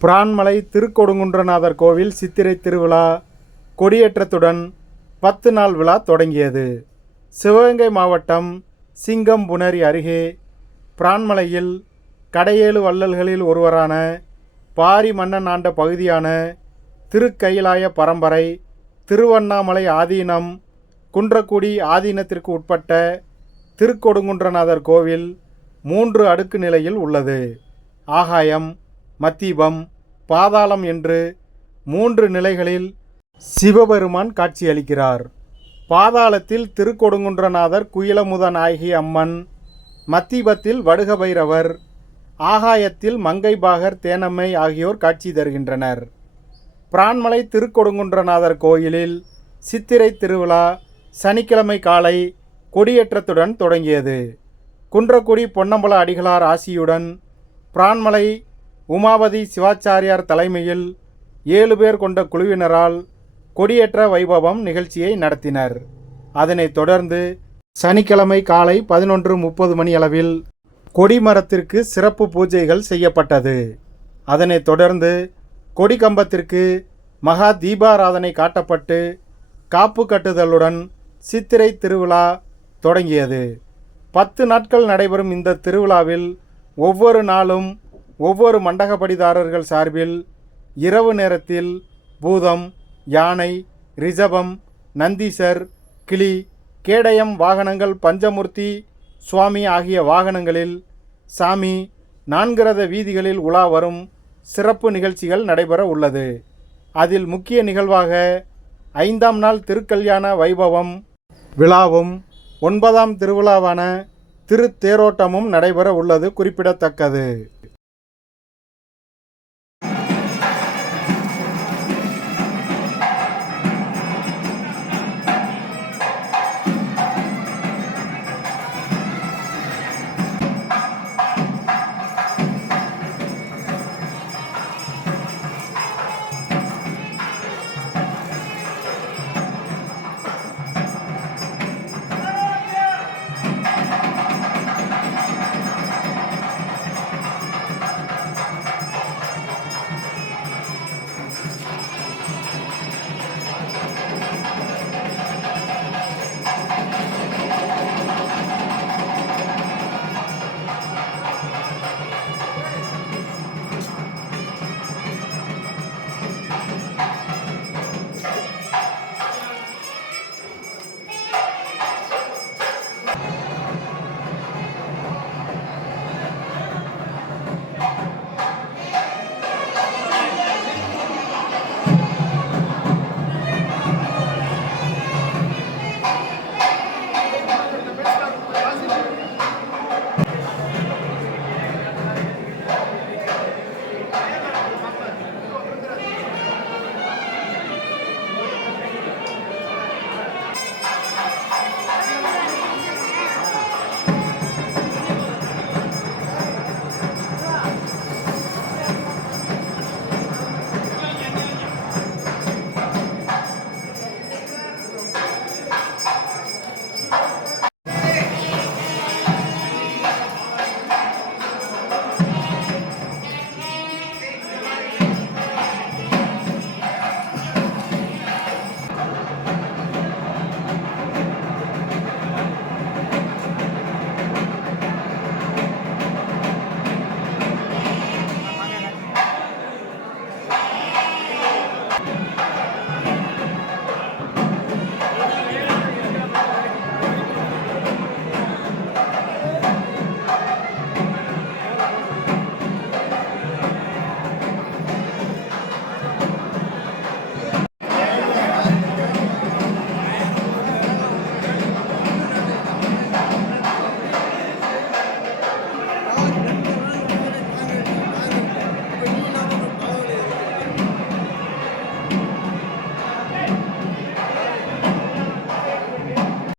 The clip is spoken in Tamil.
பிரான்மலை திருக்கொடுங்குன்றநாதர் கோவில் சித்திரை திருவிழா கொடியேற்றத்துடன் 10 நாள் விழா தொடங்கியது. சிவகங்கை மாவட்டம் சிங்கம்புணரி அருகே பிரான்மலையில் கடையேழு வள்ளல்களில் ஒருவரான பாரி மன்னன் ஆண்ட பகுதியான திருக்கயிலாய பரம்பரை திருவண்ணாமலை ஆதீனம் குன்றக்குடி ஆதீனத்திற்கு உட்பட்ட திருக்கொடுங்குன்றநாதர் கோவில் 3 அடுக்கு நிலையில் உள்ளது. ஆகாயம், மத்தீபம், பாதாளம் என்று 3 நிலைகளில் சிவபெருமான் காட்சியளிக்கிறார். பாதாளத்தில் திருக்கொடுங்குன்றநாதர் குயிலமுத நாயகி அம்மன், மத்தீபத்தில் வடுக பைரவர், ஆகாயத்தில் மங்கைபாகர் தேனம்மை ஆகியோர் காட்சி தருகின்றனர். பிரான்மலை திருக்கொடுங்குன்றநாதர் கோயிலில் சித்திரை திருவிழா சனிக்கிழமை காலை கொடியேற்றத்துடன் தொடங்கியது. குன்றக்குடி பொன்னம்பல அடிகளார் ஆசியுடன் பிரான்மலை உமாபதி சிவாச்சாரியார் தலைமையில் 7 பேர் கொண்ட குழுவினரால் கொடியேற்ற வைபவம் நிகழ்ச்சியை நடத்தினர். அதனைத் தொடர்ந்து சனிக்கிழமை காலை 11:30 மணியளவில் கொடிமரத்திற்கு சிறப்பு பூஜைகள் செய்யப்பட்டது. அதனைத் தொடர்ந்து கொடிக்கம்பத்திற்கு மகா தீபாராதனை காட்டப்பட்டு காப்பு கட்டுதலுடன் சித்திரை திருவிழா தொடங்கியது. 10 நாட்கள் நடைபெறும் இந்த திருவிழாவில் ஒவ்வொரு நாளும் ஒவ்வொரு மண்டகப்படிதாரர்கள் சார்பில் இரவு நேரத்தில் பூதம், யானை, ரிஷபம், நந்தீசர், கிளி, கேடயம் வாகனங்கள், பஞ்சமூர்த்தி சுவாமி ஆகிய வாகனங்களில் சாமி 4 ரத வீதிகளில் உலா வரும் சிறப்பு நிகழ்ச்சிகள் நடைபெற உள்ளது. அதில் முக்கிய நிகழ்வாக 5ஆம் நாள் திருக்கல்யாண வைபவம் விழாவும் 9ஆம் திருவிழாவான திருத்தேரோட்டமும் நடைபெற உள்ளது குறிப்பிடத்தக்கது.